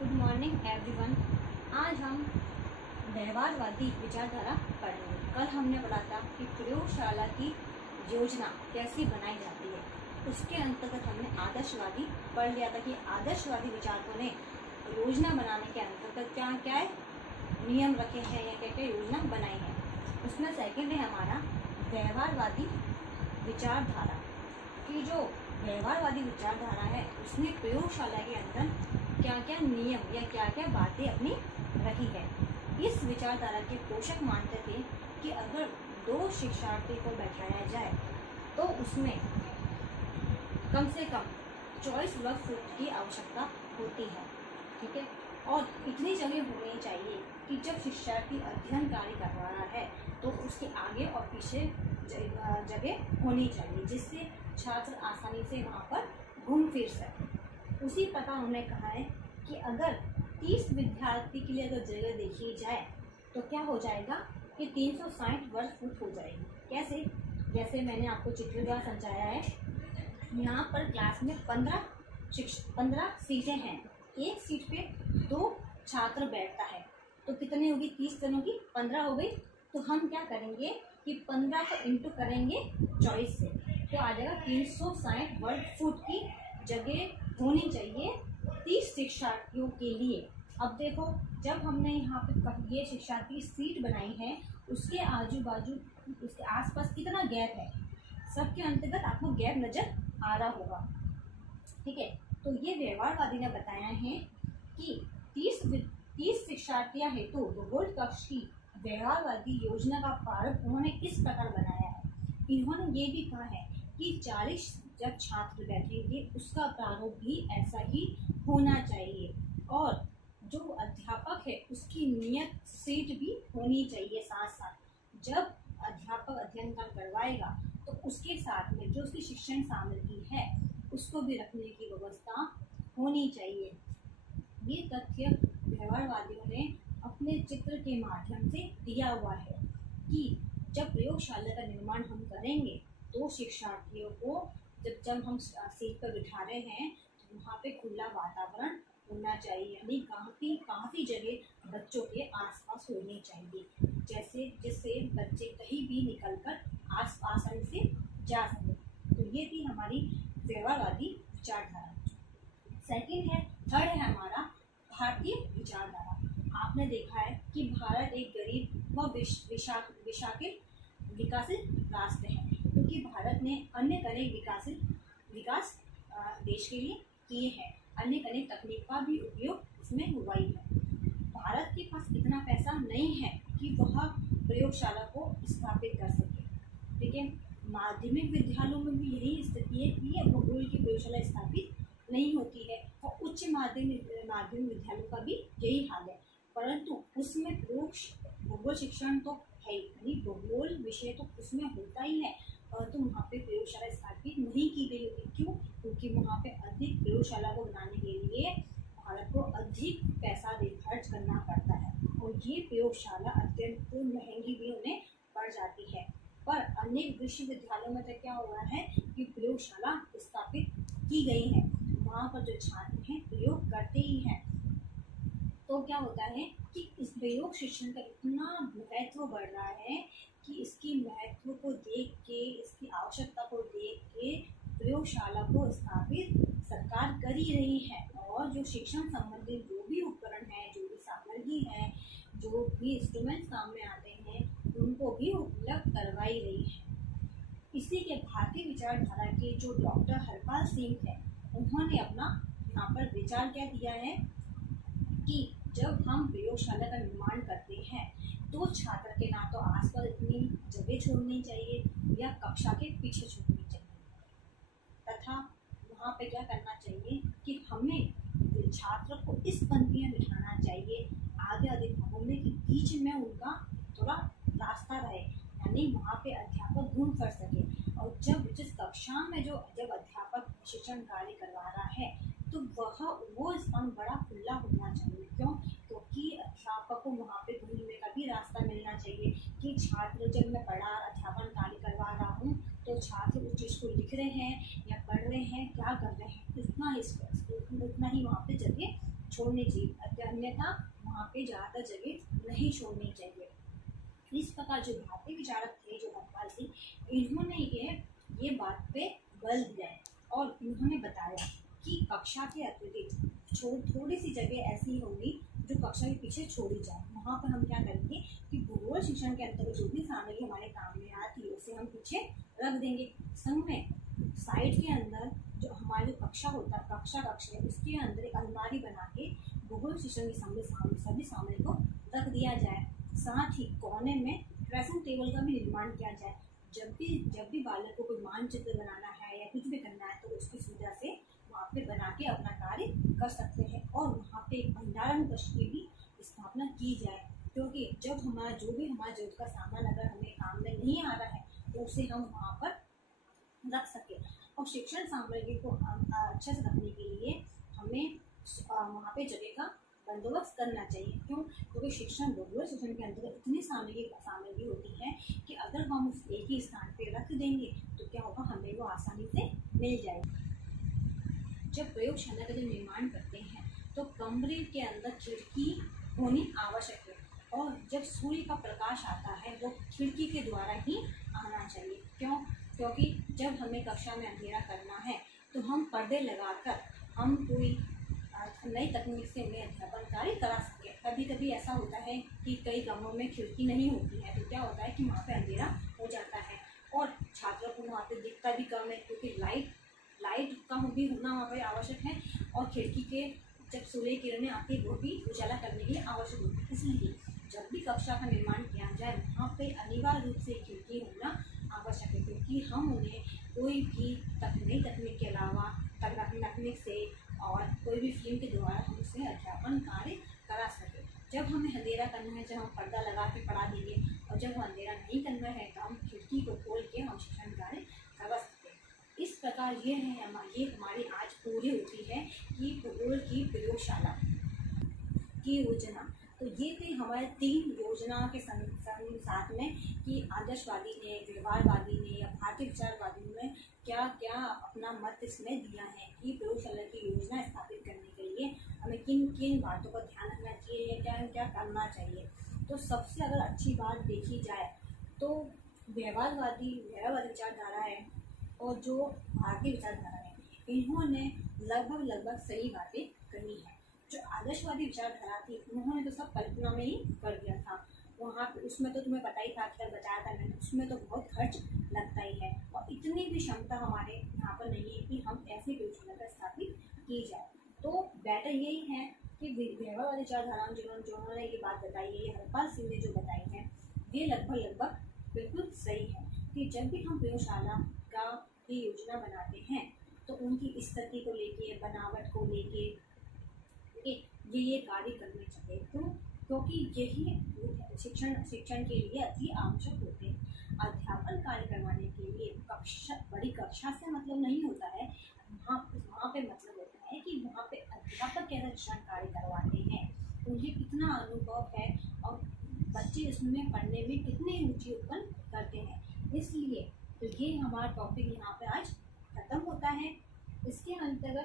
Good morning everyone. आज हम व्यवहारवादी विचारधारा पढ़ेंगे। कल हमने पढ़ा था कि प्रयोगशाला की योजना कैसी बनाई जाती है। उसके अंतर्गत हमने आदर्शवादी पढ़ लिया था कि आदर्शवादी विचारकों ने योजना बनाने के अंतर्गत क्या क्या नियम रखे हैं या क्या क्या योजना बनाई है। उसमें सेकंड है हमारा व्यवहारवादी विचारधारा की। जो व्यवहारवादी विचारधारा है उसने प्रयोगशाला के अंदर क्या क्या नियम या क्या क्या बातें अपनी रखी है। इस विचारधारा के पोषक मानते थे कि अगर दो शिक्षार्थी को बैठाया जाए तो उसमें कम से कम 24 वर्ग फुट की आवश्यकता होती है। ठीक है, और इतनी जगह होनी चाहिए कि जब शिक्षार्थी अध्ययन कार्य कर रहा है तो उसके आगे और पीछे जगह होनी चाहिए जिससे छात्र आसानी से वहाँ पर घूम फिर सके। उसी प्रकार उन्होंने कहा है कि अगर 30 विद्यार्थी के लिए अगर जगह देखी जाए तो क्या हो जाएगा कि 360 वर्ग फुट हो जाएगी। कैसे? जैसे मैंने आपको चित्र द्वारा समझाया है। यहाँ पर क्लास में 15 सीटें हैं। एक सीट पे 2 छात्र बैठता है तो कितनी होगी? 30 जनों की 15 हो गई। तो हम क्या करेंगे कि 15 को इंटू करेंगे 24 से तो आ जाएगा 360 वर्ग फुट की जगह होनी चाहिए 30 शिक्षार्थियों के लिए। अब देखो, जब हमने यहाँ पे ये शिक्षार्थी सीट बनाई है उसके आजू बाजू उसके आसपास कितना गैप है, सबके अंतर्गत आपको गैप नजर आ रहा होगा। ठीक है, तो ये व्यवहारवादी ने बताया है कि 30 शिक्षार्थियां हेतु भूगोल कक्ष की व्यवहारवादी योजना का प्रारूप उन्होंने इस प्रकार बनाया है। इन्होंने ये भी कहा है कि 40 जब छात्र बैठेंगे उसका प्रारूप भी ऐसा ही होना चाहिए और जो अध्यापक है उसकी नियत सीट भी होनी चाहिए। साथ साथ जब अध्यापक अध्ययन का करवाएगा तो उसके साथ में जो उसकी शिक्षण सामग्री है उसको भी रखने की व्यवस्था होनी चाहिए। ये तथ्य व्यवहारवादियों ने अपने चित्र के माध्यम से दिया हुआ है कि जब प्रयोगशाला का निर्माण हम करेंगे तो शिक्षार्थियों को जब हम सीट पर बिठा रहे हैं तो वहाँ पे खुला वातावरण होना चाहिए, यानी काफ़ी जगह बच्चों के आसपास होनी चाहिए जिससे बच्चे कहीं भी निकलकर आसानी से जा सकें। तो ये थी हमारी व्यवहारवादी विचारधारा। थर्ड है हमारा भारतीय विचारधारा। आपने देखा है कि भारत एक गरीब व विकासित राष्ट्र है क्योंकि भारत ने अनेक विकास देश के लिए किए हैं। अनेक तकनीक का भी उपयोग इसमें हुआ ही है। भारत के पास इतना पैसा नहीं है कि वह प्रयोगशाला को स्थापित कर सके। ठीक है, माध्यमिक विद्यालयों में भी यही स्थिति है कि भूगोल की प्रयोगशाला स्थापित नहीं होती है और उच्च माध्यमिक विद्यालयों का भी यही हाल है। परंतु उसमें भूगोल शिक्षण तो है, यानी भूगोल विषय तो उसमें होता ही है, परंतु वहाँ पे प्रयोगशाला स्थापित नहीं की गई होती। क्यों? क्योंकि वहाँ पे अधिक प्रयोगशाला को बनाने के लिए भारत को अधिक पैसा खर्च करना पड़ता है और ये प्रयोगशाला अत्यंत महंगी भी उन्हें पड़ जाती है। पर अनेक विश्वविद्यालयों में तो क्या हो रहा है कि प्रयोगशाला स्थापित की गई है, वहाँ पर जो छात्र हैं प्रयोग करते ही हैं। तो क्या होता है कि इस प्रयोग शिक्षण का इतना महत्व बढ़ रहा है कि इसकी महत्व को देख के, इसकी आवश्यकता को देख के प्रयोगशाला को स्थापित सरकार कर ही रही है और जो शिक्षण संबंधी जो भी उपकरण है, जो भी सामग्री है, जो भी इंस्ट्रूमेंट्स काम में आते हैं उनको भी उपलब्ध करवाई रही है। इसी के भारतीय विचारधारा के जो डॉक्टर हरपाल सिंह है उन्होंने अपना यहाँ पर विचार क्या दिया है कि जब हम प्रयोगशाला का निर्माण करते हैं तो छात्र के ना तो आसपास इतनी जगह छोड़नी चाहिए या कक्षा के पीछे छोड़नी चाहिए, तथा वहाँ पे क्या करना चाहिए कि हमें छात्र को इस पंक्ति में बिठाना चाहिए आगे अध्यापकों में कि बीच में उनका थोड़ा रास्ता रहे, यानी वहाँ पे अध्यापक घूम कर सके। और जिस कक्षा में जब अध्यापक शिक्षण कार्य करवा रहा है तो वो स्थान बड़ा खुला होना चाहिए। क्यों? क्योंकि अध्यापक को वहाँ पे घूमने का भी रास्ता मिलना चाहिए कि छात्र जब मैं अध्यापन कार्य करवा रहा हूँ तो छात्र उस चीज़ को लिख रहे हैं या पढ़ रहे हैं, क्या कर रहे हैं, उतना ही वहाँ पे जगह छोड़नी चाहिए, अन्यथा वहाँ पे ज़्यादा जगह नहीं छोड़नी चाहिए। इस प्रकार जो भारतीय विचारक थे, जो भोपाल थे, इन्होंने ये बात पे बल दिया और इन्होंने बताया कि कक्षा के अतिरिक्त थोड़ी सी जगह ऐसी होगी जो कक्षा के पीछे छोड़ी जाए। वहाँ पर हम क्या करेंगे कि भूगोल शिक्षण के अंतर्गत जो भी सामग्री हमारे काम में आती है उसे हम पीछे रख देंगे। संग में साइड के अंदर जो हमारा जो कक्षा होता है, कक्ष है, उसके अंदर एक अलमारी बना के भूगोल शिक्षण की सभी सामग्री को रख दिया जाए। साथ ही कोने में ड्रेसिंग टेबल का भी निर्माण किया जाए। जब भी बालक को कोई मानचित्र बनाना है या कुछ भी करना है तो उसकी सुविधा से वहाँ पे बना के अपना कार्य कर सकते हैं। और वहाँ पे एक भंडारण कक्ष की भी स्थापना की जाए, क्योंकि जब हमारा जरूरत का सामान अगर हमें काम में नहीं आ रहा है तो उसे हम वहाँ पर रख सके। और शिक्षण सामग्री को अच्छे से रखने के लिए हमें वहाँ पे जगह का बंदोबस्त करना चाहिए। क्यों? क्योंकि भूगोल शिक्षण के अंतर्गत इतनी सामग्री होती है कि अगर हम उस एक ही स्थान पे रख देंगे तो क्या होगा, हमें वो आसानी से मिल जाएगी। जब प्रयोगशाला का जो निर्माण करते हैं तो कमरे के अंदर खिड़की होनी आवश्यक है, और जब सूर्य का प्रकाश आता है वो खिड़की के द्वारा ही आना चाहिए। क्यों? क्योंकि जब हमें कक्षा में अंधेरा करना है तो हम पर्दे लगाकर हम कोई नई तकनीक से उन्हें अध्यापन कार्य करा सके। कभी कभी ऐसा होता है कि कई कमरों में खिड़की नहीं होती है, तो क्या होता है कि वहाँ पे अंधेरा हो जाता है और छात्रों को वहाँ पे दिखता भी कम है, क्योंकि लाइट का भी होना वहाँ पे आवश्यक है, और खिड़की के जब सूर्य किरणें आती है वो भी उजाला करने के लिए आवश्यक होती है। इसलिए जब भी कक्षा का निर्माण किया जाए वहाँ पे अनिवार्य रूप से खिड़की होना आवश्यक है, क्योंकि हम उन्हें कोई भी नई तकनीक के अलावा तकनीक से और कोई भी फिल्म के द्वारा हम उसे अध्यापन कार्य करा सके। जब हमें अंधेरा करना है, जब हम पर्दा लगा के पढ़ा देंगे, और जब हम अंधेरा नहीं करना है तो हम खिड़की को खोल के हम शिक्षण कार्य करवा सकते। इस प्रकार ये हमारी आज पूरी होती है कि भूगोल की प्रयोगशाला की योजना। तो ये थे हमारे 3 योजना के साथ में कि आदर्शवादी ने, व्यवहारवादी ने या भारतीय विचारवादी ने क्या क्या अपना मत इसमें दिया है कि प्रयोगशाला की योजना स्थापित करने के लिए हमें किन किन बातों का ध्यान रखना चाहिए या क्या क्या करना चाहिए। तो सबसे अगर अच्छी बात देखी जाए तो व्यवहारवादी विचारधारा है और जो भारतीय विचारधारा है, इन्होंने लगभग सही बातें कही है। जो आदर्शवादी विचारधारा थी उन्होंने तो सब कल्पना में ही कर दिया था। वहाँ उसमें तो तुम्हें पता ही था, अक्सर बताया था मैंने, उसमें तो बहुत खर्च लगता ही है और इतनी भी क्षमता हमारे यहाँ पर नहीं है कि हम ऐसी प्रयोगशाला स्थापित की जाए। तो बेटर यही है कि व्यवहारवादी विचारधारा जिन्होंने ये बात बताई है, ये हरपाल सिंह ने जो बताई है, ये लगभग बिल्कुल सही है कि जब भी हम प्रयोगशाला की योजना बनाते हैं तो उनकी स्थिति को लेके, बनावट को लेके ये कार्य करने चाहिए। क्योंकि यही शिक्षण के लिए अति आवश्यक होते हैं। अध्यापन कार्य करवाने के लिए बड़ी कक्षा से मतलब नहीं होता है, वहाँ पे मतलब होता है कि वहाँ पे अध्यापक कैसे शिक्षण कार्य करवाते हैं, उन्हें कितना अनुभव है और बच्चे इसमें पढ़ने में कितनी रुचि उत्पन्न करते हैं। इसलिए तो ये हमारा टॉपिक यहाँ पे आज खत्म होता है। इसके अंतर्गत